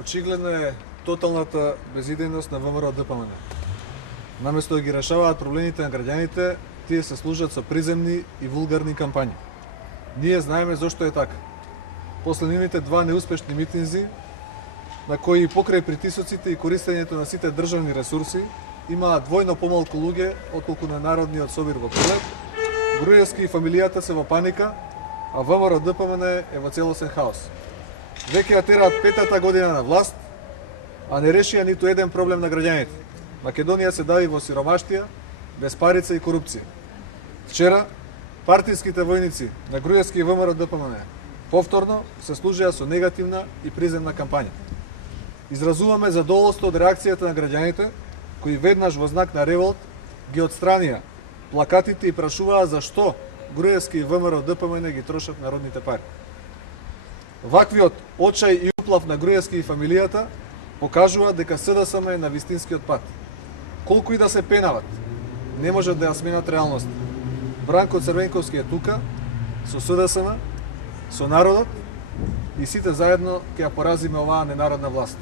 Очигледно е тоталната безидејност на ВМРО ДПМН. Наместо да ги решаваат проблемите на граѓаните, тие се служат со приземни и вулгарни кампањи. Ние знаеме зошто е така. После нивните два неуспешни митинзи, на кои и покрај притисоците и користењето на сите државни ресурси, имаа двојно помалку луѓе отколку на Народниот собир во Прилеп, Груевски и фамилијата се во паника, а ВМРО ДПМН е во целосен хаос. Веќе ја тераат петата година на власт, а не решија ниту еден проблем на граѓаните. Македонија се дави во сиромаштија, безпарица и корупција. Вчера, партиските војници на Груевски и ВМРО ДПМН повторно се служија со негативна и приземна кампања. Изразуваме задоволство од реакцијата на граѓаните, кои веднаш во знак на револт ги отстранија плакатите и прашуваа зашто Груевски и ВМРО ДПМН ги трошат народните пари. Ваквиот очај и уплав на Груевски и фамилијата покажува дека СДСМ е на вистинскиот пат. Колку и да се пенават, не можат да ја сменат реалноста. Бранко Црвенковски е тука, со СДСМ, со народот и сите заедно ќе ја поразиме оваа ненародна власт.